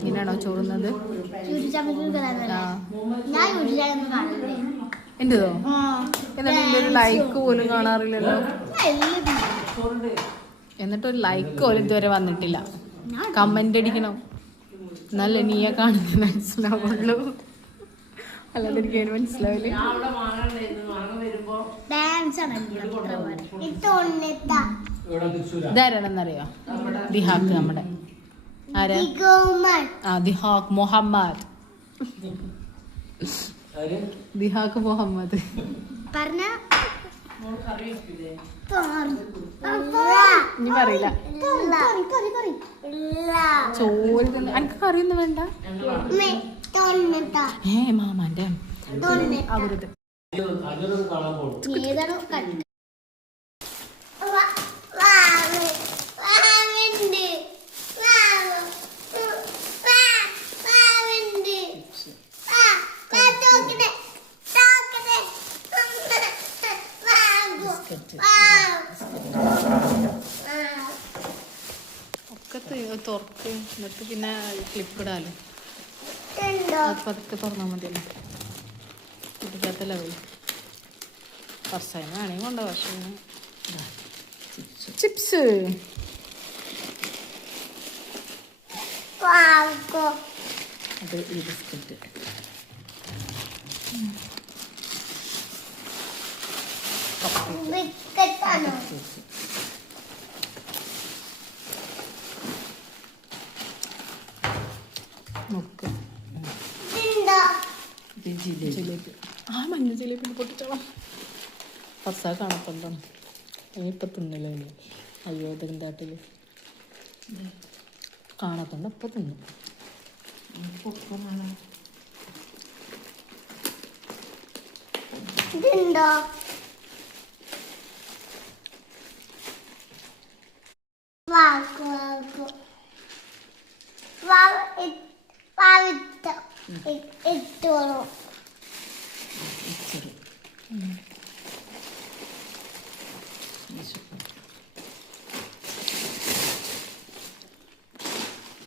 ഇങ്ങനെയാണോ ചോറുന്നത്? എന്റെതോ? എന്നിട്ട് എൻ്റെ ഒരു ലൈക്ക് പോലും കാണാറില്ലല്ലോ. എന്നിട്ടൊരു ലൈക്ക് പോലും ഇതുവരെ വന്നിട്ടില്ല. കമന്റ് അടിക്കണം, നല്ല നീയെ കാണുന്ന മനസ്സിലാവുള്ളൂ. അല്ലാതെ എനിക്ക് അതിന് മനസ്സിലാവില്ല. ഇതാരാണെന്നറിയോ? ദിഹാക്ക്, നമ്മുടെ ആരാ? ദിഹാക്ക് മുഹമ്മദ്. ദിഹാക്ക് മുഹമ്മദ് ഇനി പറയില്ല. ചോറ് എനിക്ക് കറിയൊന്നും വേണ്ട. മാമാന്റെ അവരത് ഒക്കെ തുറക്ക്, എന്നിട്ട് പിന്നെ ക്ലിപ്പ് ഇടാലോ. അത് പതുക്കെ തുറന്നാൽ മതിയല്ലോ. ഇതിനകത്തല്ല പോയി ഫർസാണെങ്കിൽ കൊണ്ടോ. പക്ഷേ ചിപ്സ് അത് ഈ ബിസ്ക്കറ്റ് നോക്ക്. ജിലേബി. ആ മഞ്ഞ ജിലേബി പൊട്ടിച്ചോളാം. ഫർസാ കാണപ്പെന്താണ് ഇനിയിപ്പം തിന്നില്ല. അയ്യോ ഇതെന്താട്ടില് കാണപ്പെണ്ട ഇപ്പം തിന്നു. ഇട്ടോളൂ.